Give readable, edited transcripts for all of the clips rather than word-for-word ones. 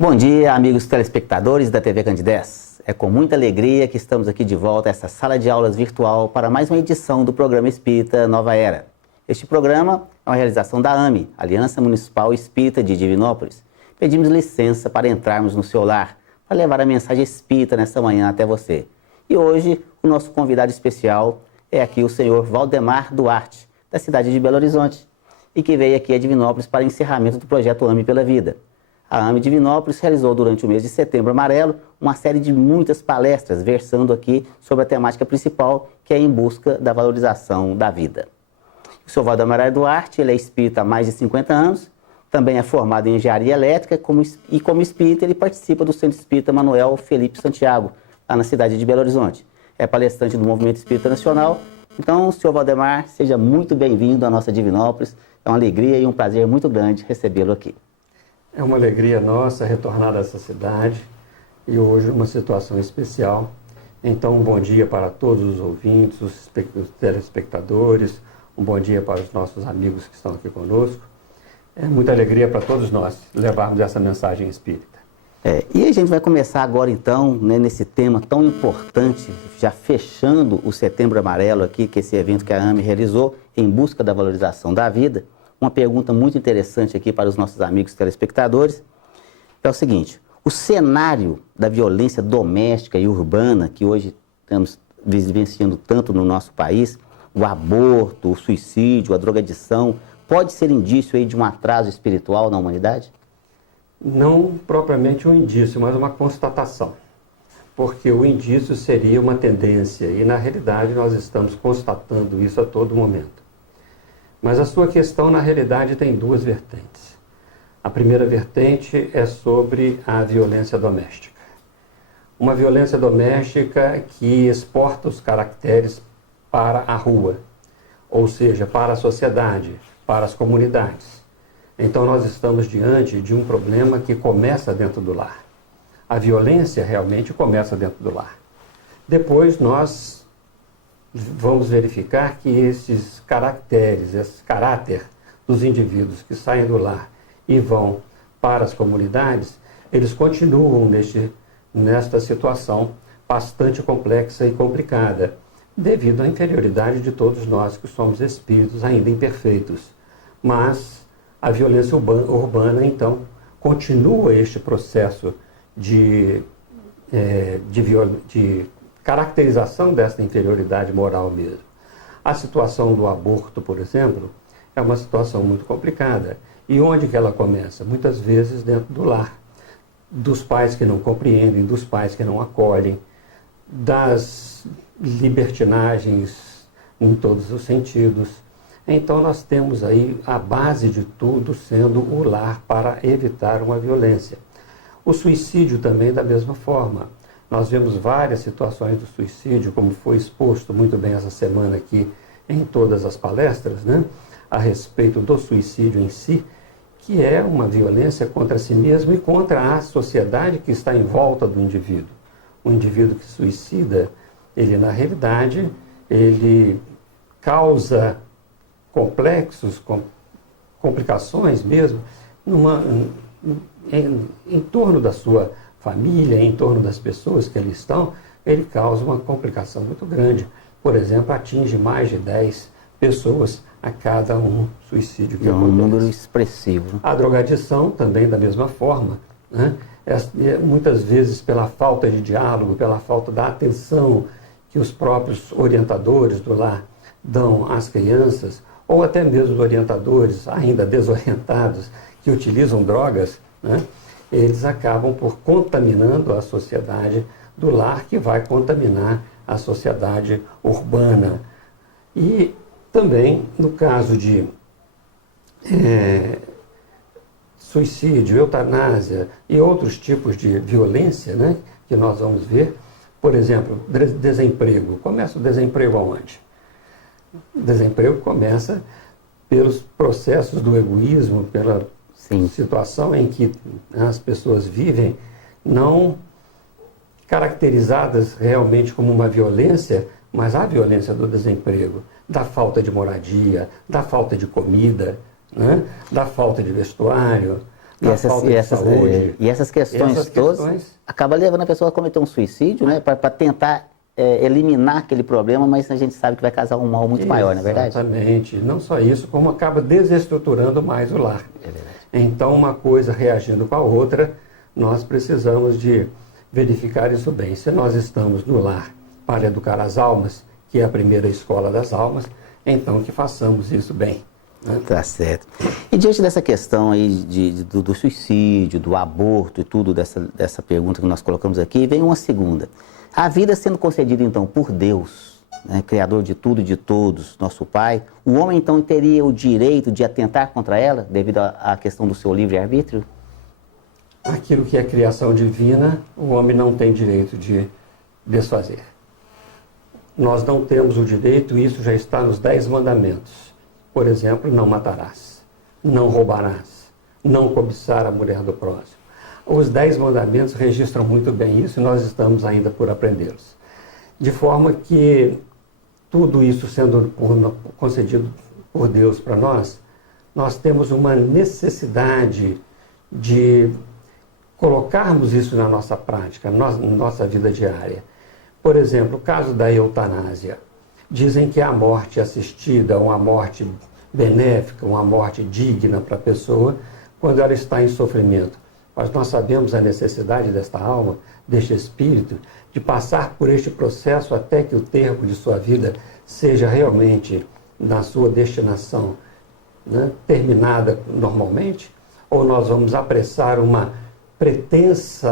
Bom dia, amigos telespectadores da TV Candidez. É com muita alegria que estamos aqui de volta a essa sala de aulas virtual para mais uma edição do programa Espírita Nova Era. Este programa é uma realização da AME, Aliança Municipal Espírita de Divinópolis. Pedimos licença para entrarmos no seu lar, para levar a mensagem espírita nesta manhã até você. E hoje, o nosso convidado especial é aqui o senhor Valdemar Duarte, da cidade de Belo Horizonte, e que veio aqui a Divinópolis para encerramento do projeto AME pela Vida. A AME Divinópolis realizou durante o mês de Setembro Amarelo uma série de muitas palestras versando aqui sobre a temática principal, que é em busca da valorização da vida. O senhor Valdemar Duarte, ele é espírita há mais de 50 anos, também é formado em engenharia elétrica e como espírita ele participa do Centro Espírita Manuel Felipe Santiago, lá na cidade de Belo Horizonte. É palestrante do Movimento Espírita Nacional. Então, senhor Valdemar, seja muito bem-vindo à nossa Divinópolis. É uma alegria e um prazer muito grande recebê-lo aqui. É uma alegria nossa retornar a essa cidade e hoje uma situação especial. Então, um bom dia para todos os ouvintes, os telespectadores, um bom dia para os nossos amigos que estão aqui conosco. É muita alegria para todos nós levarmos essa mensagem espírita. E a gente vai começar agora então, né, nesse tema tão importante, já fechando o Setembro Amarelo aqui, que é esse evento que a AME realizou em busca da valorização da vida. Uma pergunta muito interessante aqui para os nossos amigos telespectadores é o seguinte: o cenário da violência doméstica e urbana que hoje estamos vivenciando tanto no nosso país, o aborto, o suicídio, a drogadição, pode ser indício aí de um atraso espiritual na humanidade? Não propriamente um indício, mas uma constatação. Porque o indício seria uma tendência e, na realidade, nós estamos constatando isso a todo momento. Mas a sua questão, na realidade, tem duas vertentes. A primeira vertente é sobre a violência doméstica. Uma violência doméstica que exporta os caracteres para a rua, ou seja, para a sociedade, para as comunidades. Então, nós estamos diante de um problema que começa dentro do lar. A violência realmente começa dentro do lar. Depois, nós vamos verificar que esses caracteres, esse caráter dos indivíduos que saem do lar e vão para as comunidades, eles continuam nesta situação bastante complexa e complicada, devido à inferioridade de todos nós que somos espíritos ainda imperfeitos. Mas a violência urbana, então, continua este processo de caracterização dessa inferioridade moral mesmo. A situação do aborto, por exemplo, é uma situação muito complicada. E onde que ela começa? Muitas vezes dentro do lar. Dos pais que não compreendem, dos pais que não acolhem, das libertinagens em todos os sentidos. Então nós temos aí a base de tudo sendo o lar para evitar uma violência. O suicídio também da mesma forma. Nós vemos várias situações do suicídio, como foi exposto muito bem essa semana aqui em todas as palestras, né, a respeito do suicídio em si, que é uma violência contra si mesmo e contra a sociedade que está em volta do indivíduo. O indivíduo que suicida, ele na realidade, ele causa complexos, complicações mesmo, em torno da sua família, em torno das pessoas que ali estão, ele causa uma complicação muito grande. Por exemplo, atinge mais de 10 pessoas a cada um suicídio que acontece. É um número expressivo. A drogadição também da mesma forma, né? Muitas vezes pela falta de diálogo, pela falta da atenção que os próprios orientadores do lar dão às crianças, ou até mesmo os orientadores ainda desorientados que utilizam drogas, né? Eles acabam por contaminando a sociedade do lar, que vai contaminar a sociedade urbana. E também, no caso de suicídio, eutanásia e outros tipos de violência, né, que nós vamos ver, por exemplo, desemprego. Começa o desemprego aonde? O desemprego começa pelos processos do egoísmo, pela situação em que as pessoas vivem, não caracterizadas realmente como uma violência, mas a violência do desemprego, da falta de moradia, da falta de comida, né? Da falta de vestuário, na falta de saúde. E essas questões todas acabam levando a pessoa a cometer um suicídio, né? Para tentar eliminar aquele problema, mas a gente sabe que vai causar um mal muito maior, não é verdade? Exatamente. Não só isso, como acaba desestruturando mais o lar. É verdade. Então, uma coisa reagindo com a outra, nós precisamos de verificar isso bem. Se nós estamos no lar para educar as almas, que é a primeira escola das almas, então que façamos isso bem. Né? Tá certo. E diante dessa questão aí do suicídio, do aborto e tudo, dessa pergunta que nós colocamos aqui, vem uma segunda. A vida sendo concedida então por Deus, né, Criador de tudo e de todos, nosso Pai, o homem então teria o direito de atentar contra ela, devido à questão do seu livre-arbítrio? Aquilo que é criação divina, o homem não tem direito de desfazer. Nós não temos o direito, e isso já está nos 10 mandamentos. Por exemplo, não matarás, não roubarás, não cobiçar a mulher do próximo. Os 10 mandamentos registram muito bem isso e nós estamos ainda por aprendê-los. De forma que tudo isso sendo concedido por Deus para nós, nós temos uma necessidade de colocarmos isso na nossa prática, na nossa vida diária. Por exemplo, o caso da eutanásia. Dizem que a morte assistida, uma morte benéfica, uma morte digna para a pessoa, quando ela está em sofrimento. Mas nós sabemos a necessidade desta alma, deste espírito, de passar por este processo até que o termo de sua vida seja realmente na sua destinação, né, terminada normalmente, ou nós vamos apressar um pretenso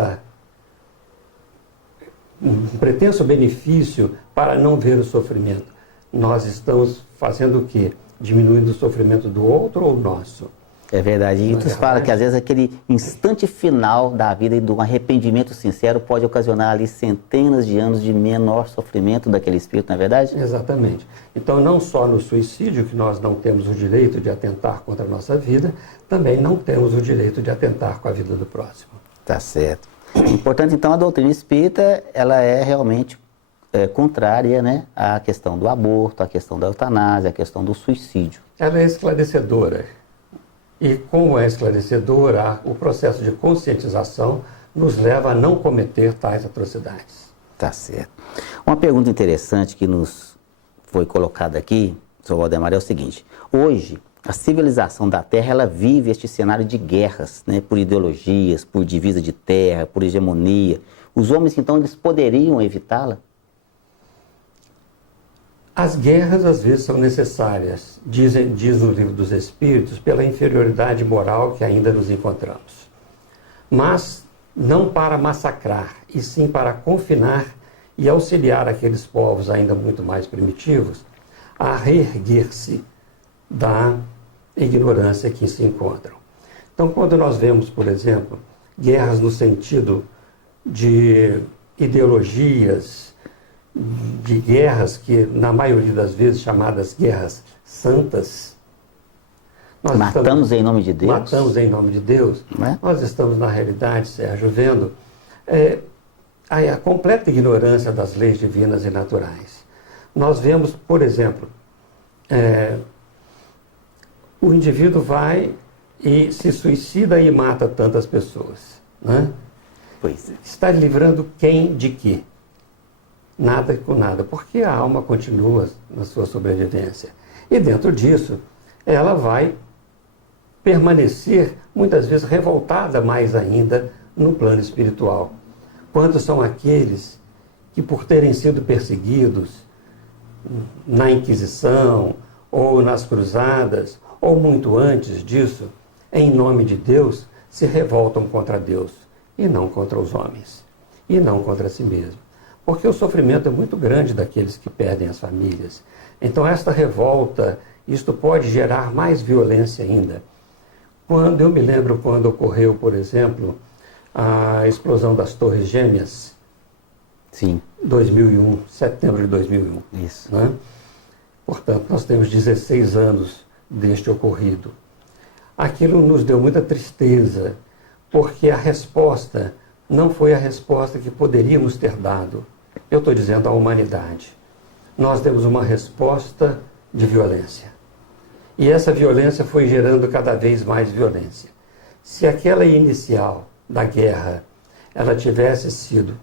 benefício para não ver o sofrimento. Nós estamos fazendo o quê? Diminuindo o sofrimento do outro ou nosso? É verdade. E tu fala que às vezes aquele instante final da vida e do arrependimento sincero pode ocasionar ali centenas de anos de menor sofrimento daquele espírito, não é verdade? Exatamente. Então, não só no suicídio que nós não temos o direito de atentar contra a nossa vida, também não temos o direito de atentar com a vida do próximo. Tá certo. Portanto, então, a doutrina espírita, ela é realmente contrária, né, à questão do aborto, à questão da eutanásia, à questão do suicídio. Ela é esclarecedora. E como é esclarecedora, o processo de conscientização nos leva a não cometer tais atrocidades. Tá certo. Uma pergunta interessante que nos foi colocada aqui, Sr. Waldemar, é o seguinte. Hoje, a civilização da Terra, ela vive este cenário de guerras, né, por ideologias, por divisa de terra, por hegemonia. Os homens, então, eles poderiam evitá-la? As guerras, às vezes, são necessárias, diz o Livro dos Espíritos, pela inferioridade moral que ainda nos encontramos. Mas não para massacrar, e sim para confinar e auxiliar aqueles povos ainda muito mais primitivos a reerguer-se da ignorância que se encontram. Então, quando nós vemos, por exemplo, guerras no sentido de ideologias, de guerras que, na maioria das vezes, chamadas guerras santas. Matamos em nome de Deus? Matamos em nome de Deus. Nós estamos, na realidade, Sérgio, vendo a completa ignorância das leis divinas e naturais. Nós vemos, por exemplo, o indivíduo vai e se suicida e mata tantas pessoas. Né? Pois é. Está livrando quem de quê? Nada com nada, porque a alma continua na sua sobrevivência. E dentro disso, ela vai permanecer, muitas vezes, revoltada mais ainda no plano espiritual. Quantos são aqueles que, por terem sido perseguidos na Inquisição, ou nas Cruzadas, ou muito antes disso, em nome de Deus, se revoltam contra Deus, e não contra os homens, e não contra si mesmo. Porque o sofrimento é muito grande daqueles que perdem as famílias. Então, esta revolta, isto pode gerar mais violência ainda. Eu me lembro quando ocorreu, por exemplo, a explosão das Torres Gêmeas. Sim. 2001, setembro de 2001. Isso. Né? Portanto, nós temos 16 anos deste ocorrido. Aquilo nos deu muita tristeza, porque a resposta não foi a resposta que poderíamos ter dado. Eu estou dizendo à humanidade. Nós demos uma resposta de violência. E essa violência foi gerando cada vez mais violência. Se aquela inicial da guerra ela tivesse sido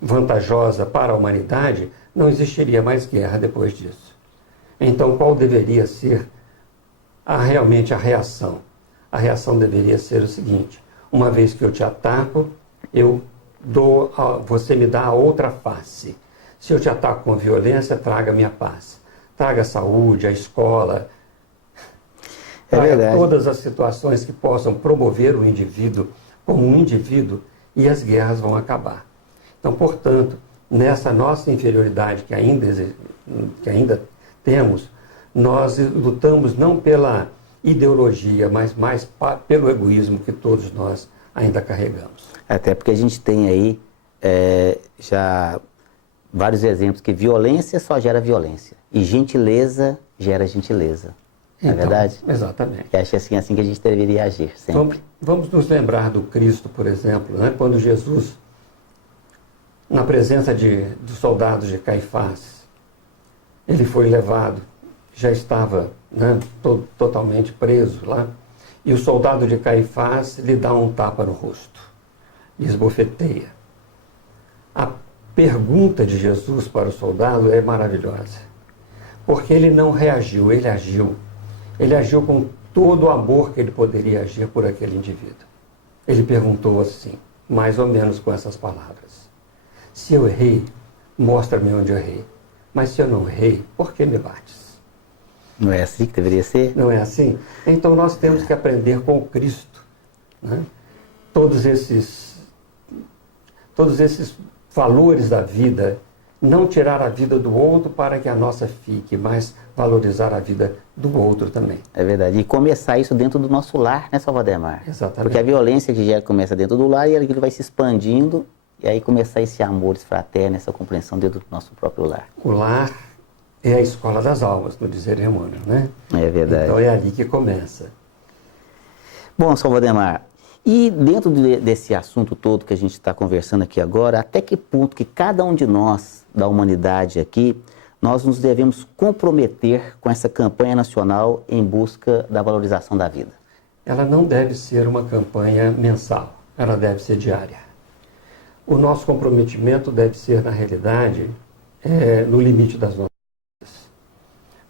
vantajosa para a humanidade, não existiria mais guerra depois disso. Então, qual deveria ser realmente a reação? A reação deveria ser o seguinte: uma vez que eu te ataco, você me dá a outra face. Se eu te ataco com violência, traga a minha paz. Traga a saúde, a escola, traga todas as situações que possam promover o indivíduo como um indivíduo, e as guerras vão acabar. Então, portanto, nessa nossa inferioridade que ainda temos, nós lutamos não pela ideologia, mas mais pelo egoísmo que todos nós ainda carregamos. Até porque a gente tem aí já vários exemplos que violência só gera violência e gentileza gera gentileza. Não é verdade? Exatamente. Eu acho assim que a gente deveria agir sempre. Vamos nos lembrar do Cristo, por exemplo, né? Quando Jesus, na presença dos soldados de Caifás, ele foi levado, já estava totalmente preso lá, e o soldado de Caifás lhe dá um tapa no rosto, lhe esbofeteia. A pergunta de Jesus para o soldado é maravilhosa, porque ele não reagiu, ele agiu. Ele agiu com todo o amor que ele poderia agir por aquele indivíduo. Ele perguntou assim, mais ou menos com essas palavras: se eu errei, mostra-me onde eu errei. Mas se eu não errei, por que me bates? Não é assim que deveria ser? Não é assim? Então nós temos que aprender com o Cristo, né? Todos esses valores da vida, não tirar a vida do outro para que a nossa fique, mas valorizar a vida do outro também. É verdade. E começar isso dentro do nosso lar, né, Salvademar? Exatamente. Porque a violência que já começa dentro do lar e aquilo vai se expandindo, e aí começar esse amor fraterno, essa compreensão dentro do nosso próprio lar. O lar é a escola das almas, no dizer Emmanuel, né? É verdade. Então é ali que começa. Bom, Salvademar, e dentro desse assunto todo que a gente está conversando aqui agora, até que ponto que cada um de nós, da humanidade aqui, nós nos devemos comprometer com essa campanha nacional em busca da valorização da vida? Ela não deve ser uma campanha mensal, ela deve ser diária. O nosso comprometimento deve ser, na realidade, no limite das nossas vidas.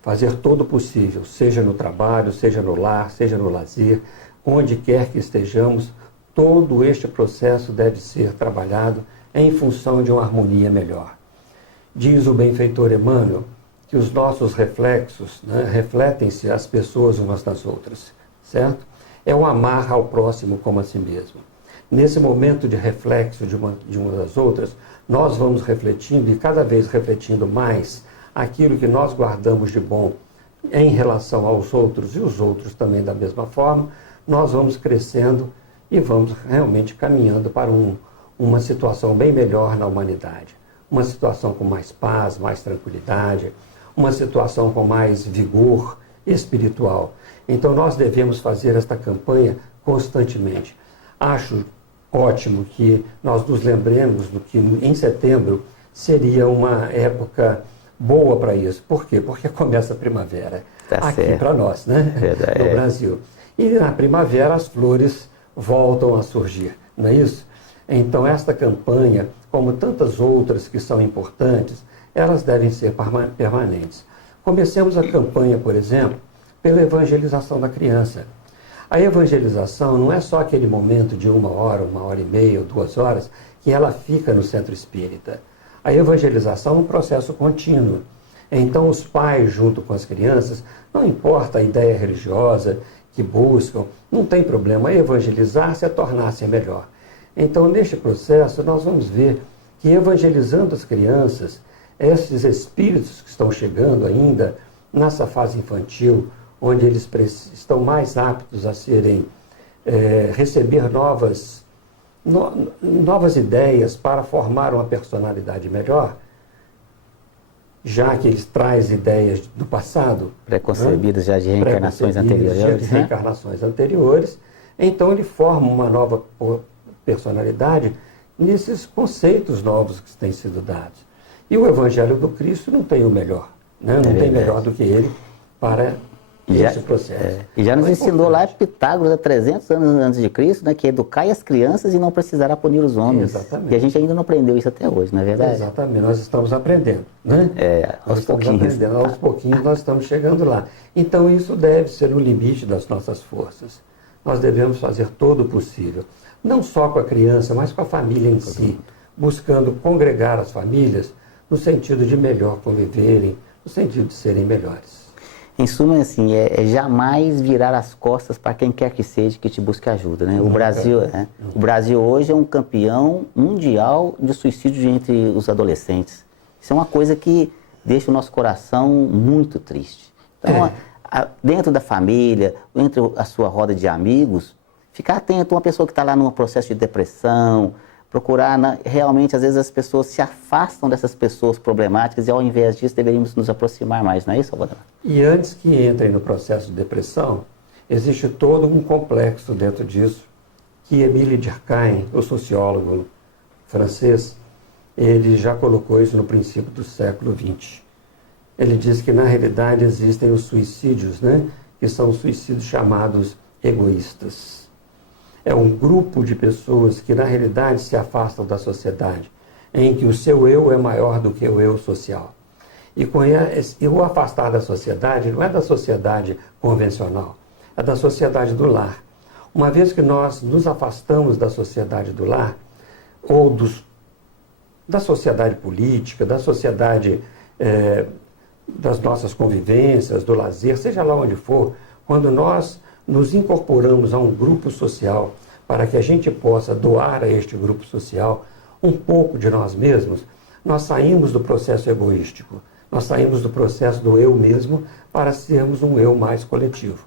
Fazer todo o possível, seja no trabalho, seja no lar, seja no lazer, onde quer que estejamos, todo este processo deve ser trabalhado em função de uma harmonia melhor. Diz o benfeitor Emmanuel que os nossos reflexos, refletem-se as pessoas umas nas outras, certo? É o amar ao próximo como a si mesmo. Nesse momento de reflexo de uma das outras, nós vamos refletindo e cada vez refletindo mais aquilo que nós guardamos de bom em relação aos outros e os outros também da mesma forma, nós vamos crescendo e vamos realmente caminhando para uma situação bem melhor na humanidade. Uma situação com mais paz, mais tranquilidade, uma situação com mais vigor espiritual. Então nós devemos fazer esta campanha constantemente. Acho ótimo que nós nos lembremos do que em setembro seria uma época boa para isso. Por quê? Porque começa a primavera aqui para nós, né? No Brasil. E na primavera as flores voltam a surgir, não é isso? Então esta campanha, como tantas outras que são importantes, elas devem ser permanentes. Comecemos a campanha, por exemplo, pela evangelização da criança. A evangelização não é só aquele momento de 1 hora, 1 hora e meia ou 2 horas, que ela fica no centro espírita. A evangelização é um processo contínuo. Então os pais, junto com as crianças, não importa a ideia religiosa que buscam, não tem problema, evangelizar-se é tornar-se melhor. Então, neste processo, nós vamos ver que evangelizando as crianças, esses espíritos que estão chegando ainda nessa fase infantil, onde eles estão mais aptos a receber novas ideias para formar uma personalidade melhor, já que eles trazem ideias do passado, preconcebidas já de reencarnações anteriores, de reencarnações anteriores, então ele forma uma nova personalidade nesses conceitos novos que têm sido dados. E o Evangelho do Cristo não tem o melhor, né? Não tem melhor do que ele para esse processo. E já nos ensinou lá Pitágoras há 300 anos antes de Cristo, né, que educai as crianças e não precisará punir os homens. Exatamente. E a gente ainda não aprendeu isso até hoje, não é verdade? Exatamente, nós estamos aprendendo, né? Aos pouquinhos. Aos pouquinhos nós estamos chegando lá. Então isso deve ser o limite das nossas forças. Nós devemos fazer todo o possível, não só com a criança, mas com a família em si, buscando congregar as famílias no sentido de melhor conviverem, no sentido de serem melhores. Em suma, assim, é jamais virar as costas para quem quer que seja que te busque ajuda, né? O Brasil hoje é um campeão mundial de suicídio entre os adolescentes. Isso é uma coisa que deixa o nosso coração muito triste. Então, dentro da família, entre a sua roda de amigos, ficar atento a uma pessoa que está lá num processo de depressão, procurar, realmente, às vezes as pessoas se afastam dessas pessoas problemáticas e ao invés disso deveríamos nos aproximar mais, não é isso, Salvador? E antes que entrem no processo de depressão, existe todo um complexo dentro disso, que Émile Durkheim, o sociólogo francês, ele já colocou isso no princípio do século XX. Ele diz que na realidade existem os suicídios, né? Que são os suicídios chamados egoístas. É um grupo de pessoas que, na realidade, se afastam da sociedade, em que o seu eu é maior do que o eu social. E o afastar da sociedade não é da sociedade convencional, é da sociedade do lar. Uma vez que nós nos afastamos da sociedade do lar, ou da sociedade política, da sociedade das nossas convivências, do lazer, seja lá onde for, quando nós nos incorporamos a um grupo social para que a gente possa doar a este grupo social um pouco de nós mesmos, nós saímos do processo egoístico, nós saímos do processo do eu mesmo para sermos um eu mais coletivo.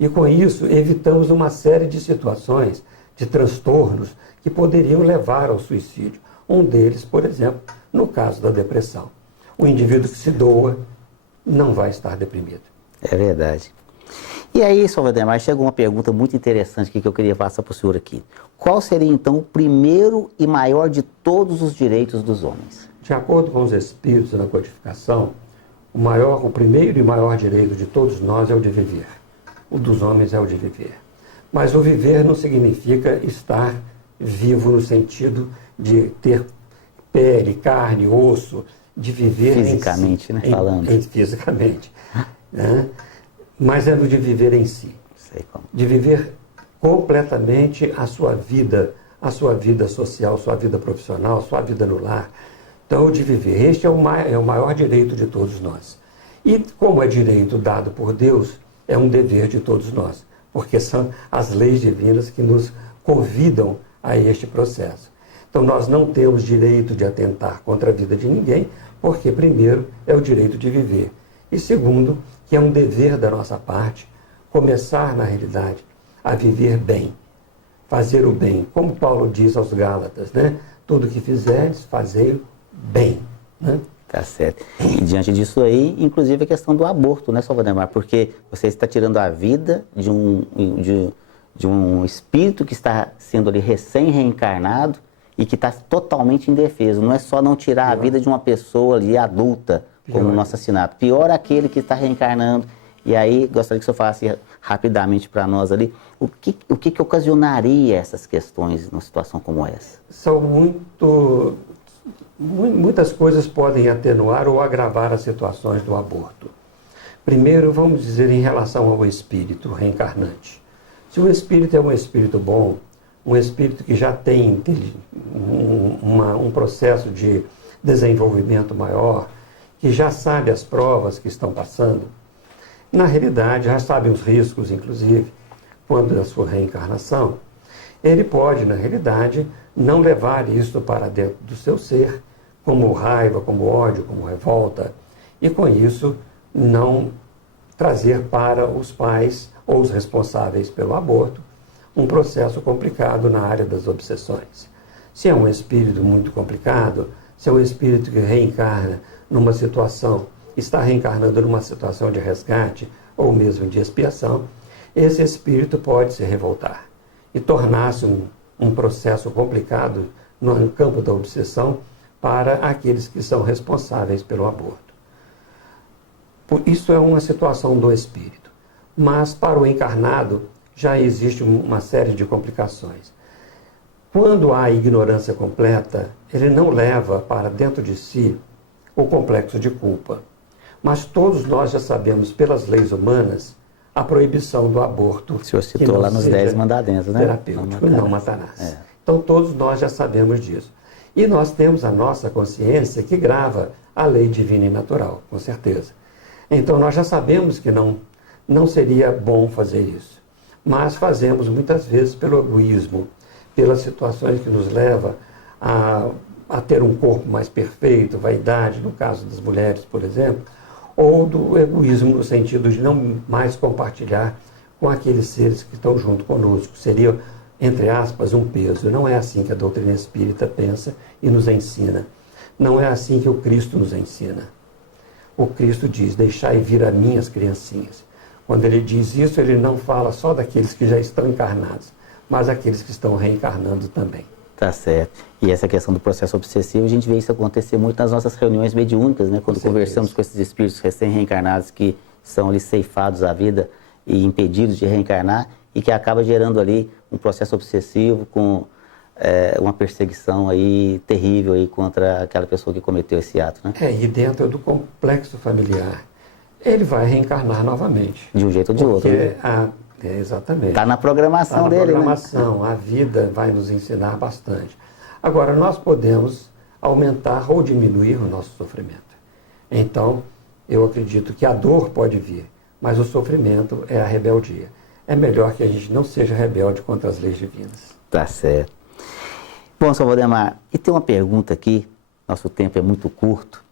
E com isso evitamos uma série de situações, de transtornos que poderiam levar ao suicídio. Um deles, por exemplo, no caso da depressão. O indivíduo que se doa não vai estar deprimido. É verdade. E aí, Salvador, chegou uma pergunta muito interessante que eu queria passar para o senhor aqui. Qual seria, então, o primeiro e maior de todos os direitos dos homens? De acordo com os espíritos na codificação, o primeiro e maior direito de todos nós é o de viver. O dos homens é o de viver. Mas o viver não significa estar vivo no sentido de ter pele, carne, osso, de viver fisicamente, né? Falando. Fisicamente. Né? Mas é no de viver em si. Sei como. De viver completamente a sua vida social, sua vida profissional, sua vida no lar. Então, o de viver. Este é o maior direito de todos nós. E como é direito dado por Deus, é um dever de todos nós, porque são as leis divinas que nos convidam a este processo. Então, nós não temos direito de atentar contra a vida de ninguém, porque, primeiro, é o direito de viver. E, segundo, que é um dever da nossa parte começar, na realidade, a viver bem, fazer o bem. Como Paulo diz aos Gálatas, né? Tudo que fizeres, fazei bem. Né? Tá certo. E diante disso aí, inclusive a questão do aborto, né, Salvador? Porque você está tirando a vida de um espírito que está sendo ali recém-reencarnado e que está totalmente indefeso. Não é só não tirar a vida de uma pessoa ali adulta, como no assassinato. Pior aquele que está reencarnando. E aí, gostaria que o senhor falasse rapidamente para nós ali, o que ocasionaria essas questões numa situação como essa? São muitas coisas podem atenuar ou agravar as situações do aborto. Primeiro, vamos dizer em relação ao espírito reencarnante. Se o espírito é um espírito bom, um espírito que já tem um processo de desenvolvimento maior, que já sabe as provas que estão passando, na realidade, já sabe os riscos, inclusive, quando da sua reencarnação, ele pode, na realidade, não levar isso para dentro do seu ser, como raiva, como ódio, como revolta, e com isso não trazer para os pais ou os responsáveis pelo aborto um processo complicado na área das obsessões. Se é um espírito muito complicado, se é um espírito que reencarna numa situação, está reencarnando numa situação de resgate ou mesmo de expiação, esse espírito pode se revoltar e tornar-se um processo complicado no campo da obsessão para aqueles que são responsáveis pelo aborto. Isso é uma situação do espírito. Mas para o encarnado já existe uma série de complicações. Quando há ignorância completa, ele não leva para dentro de si o complexo de culpa. Mas todos nós já sabemos, pelas leis humanas, a proibição do aborto. O senhor citou lá nos 10 mandamentos, né? Terapêutico, não matarás. Então todos nós já sabemos disso. E nós temos a nossa consciência que grava a lei divina e natural, com certeza. Então nós já sabemos que não seria bom fazer isso. Mas fazemos muitas vezes pelo egoísmo, pelas situações que nos levam a ter um corpo mais perfeito, vaidade, no caso das mulheres, por exemplo, ou do egoísmo no sentido de não mais compartilhar com aqueles seres que estão junto conosco. Seria, entre aspas, um peso. Não é assim que a doutrina espírita pensa e nos ensina. Não é assim que o Cristo nos ensina. O Cristo diz, deixai vir a mim as criancinhas. Quando ele diz isso, ele não fala só daqueles que já estão encarnados, mas aqueles que estão reencarnando também. Tá certo. E essa questão do processo obsessivo, a gente vê isso acontecer muito nas nossas reuniões mediúnicas, né? Quando conversamos com esses espíritos recém-reencarnados que são ali ceifados à vida e impedidos de reencarnar e que acaba gerando ali um processo obsessivo com uma perseguição aí terrível aí contra aquela pessoa que cometeu esse ato, né? E dentro do complexo familiar, ele vai reencarnar novamente. De um jeito ou de outro. Né? Exatamente. Está na programação dele, né? Está na programação, né? A vida vai nos ensinar bastante. Agora, nós podemos aumentar ou diminuir o nosso sofrimento. Então, eu acredito que a dor pode vir, mas o sofrimento é a rebeldia. É melhor que a gente não seja rebelde contra as leis divinas. Tá certo. Bom, Sr. Valdemar, e tem uma pergunta aqui, nosso tempo é muito curto,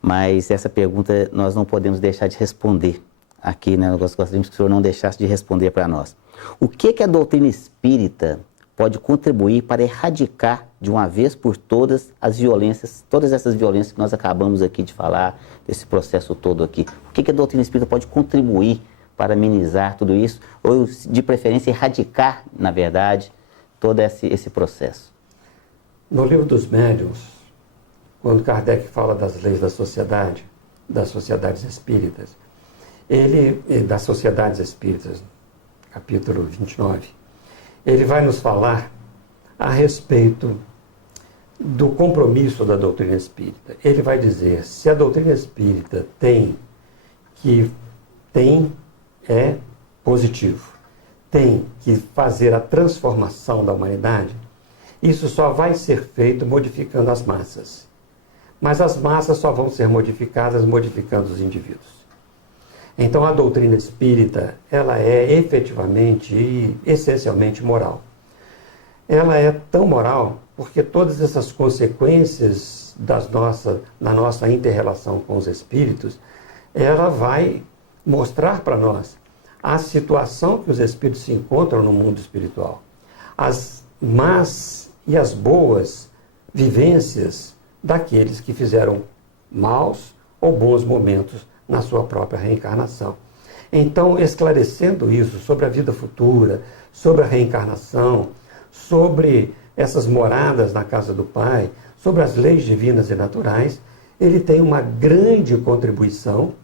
mas essa pergunta nós não podemos deixar de responder. Aqui, né, nós gostaríamos que o senhor não deixasse de responder para nós. O que a doutrina espírita pode contribuir para erradicar de uma vez por todas as violências, todas essas violências que nós acabamos aqui de falar, desse processo todo aqui? O que a doutrina espírita pode contribuir para amenizar tudo isso, ou de preferência erradicar, na verdade, todo esse processo? No livro dos Médiuns, quando Kardec fala das leis da sociedade, das sociedades espíritas, das sociedades espíritas, capítulo 29, ele vai nos falar a respeito do compromisso da doutrina espírita. Ele vai dizer, se a doutrina espírita é positivo, tem que fazer a transformação da humanidade, isso só vai ser feito modificando as massas. Mas as massas só vão ser modificadas modificando os indivíduos. Então, a doutrina espírita, ela é efetivamente e essencialmente moral. Ela é tão moral porque todas essas consequências na nossa inter-relação com os espíritos, ela vai mostrar para nós a situação que os espíritos se encontram no mundo espiritual. As más e as boas vivências daqueles que fizeram maus ou bons momentos na sua própria reencarnação. Então, esclarecendo isso sobre a vida futura, sobre a reencarnação, sobre essas moradas na casa do Pai, sobre as leis divinas e naturais, ele tem uma grande contribuição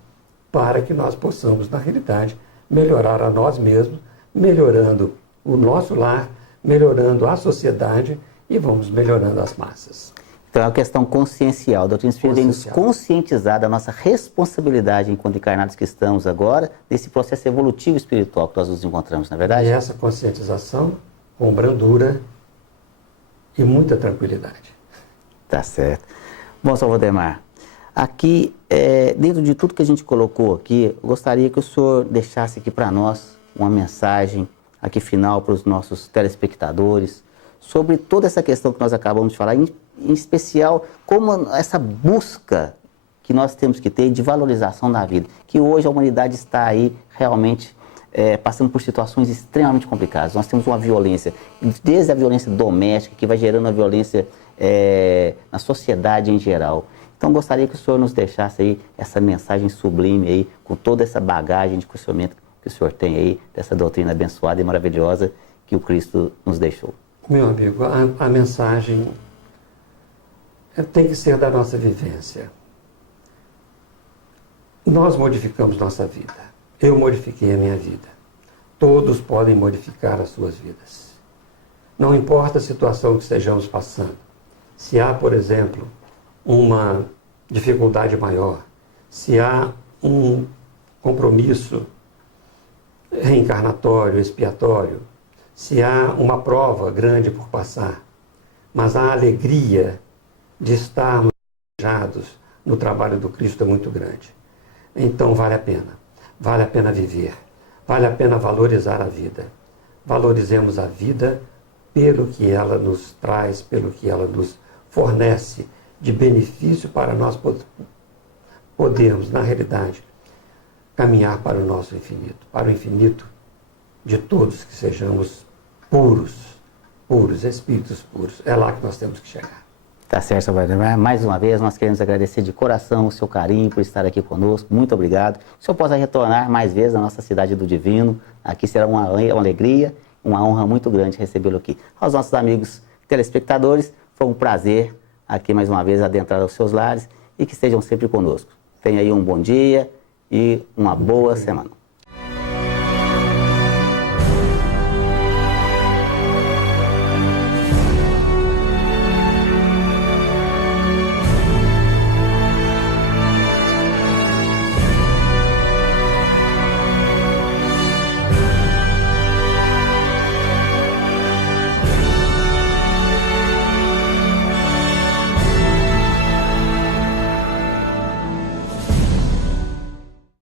para que nós possamos, na realidade, melhorar a nós mesmos, melhorando o nosso lar, melhorando a sociedade e vamos melhorando as massas. Então é uma questão consciencial. A doutrina espírita vem nos conscientizar da nossa responsabilidade enquanto encarnados que estamos agora, desse processo evolutivo espiritual que nós nos encontramos, não é verdade? E essa conscientização com brandura e muita tranquilidade. Tá certo. Bom, Sr. Valdemar, aqui, dentro de tudo que a gente colocou aqui, eu gostaria que o senhor deixasse aqui para nós uma mensagem aqui final para os nossos telespectadores sobre toda essa questão que nós acabamos de falar, em especial como essa busca que nós temos que ter de valorização da vida, que hoje a humanidade está aí realmente passando por situações extremamente complicadas. Nós temos uma violência, desde a violência doméstica, que vai gerando a violência na sociedade em geral. Então, gostaria que o senhor nos deixasse aí essa mensagem sublime aí, com toda essa bagagem de conhecimento que o senhor tem aí, dessa doutrina abençoada e maravilhosa que o Cristo nos deixou. Meu amigo, a mensagem tem que ser da nossa vivência. Nós modificamos nossa vida. eu modifiquei a minha vida. Todos podem modificar as suas vidas. Não importa a situação que estejamos passando. Se há, por exemplo, uma dificuldade maior, se há um compromisso reencarnatório, expiatório, se há uma prova grande por passar, mas a alegria de estarmos engajados no trabalho do Cristo é muito grande. Então vale a pena viver, vale a pena valorizar a vida. Valorizemos a vida pelo que ela nos traz, pelo que ela nos fornece de benefício para nós podermos, na realidade, caminhar para o nosso infinito, para o infinito de todos, que sejamos puros, espíritos puros. É lá que nós temos que chegar. Tá certo, Sr. Valdemar. Mais uma vez, nós queremos agradecer de coração o seu carinho por estar aqui conosco. Muito obrigado. Que o senhor possa retornar mais vezes à nossa cidade do Divino. Aqui será uma alegria, uma honra muito grande recebê-lo aqui. Aos nossos amigos telespectadores, foi um prazer aqui mais uma vez adentrar aos seus lares e que estejam sempre conosco. Tenha aí um bom dia e uma boa semana.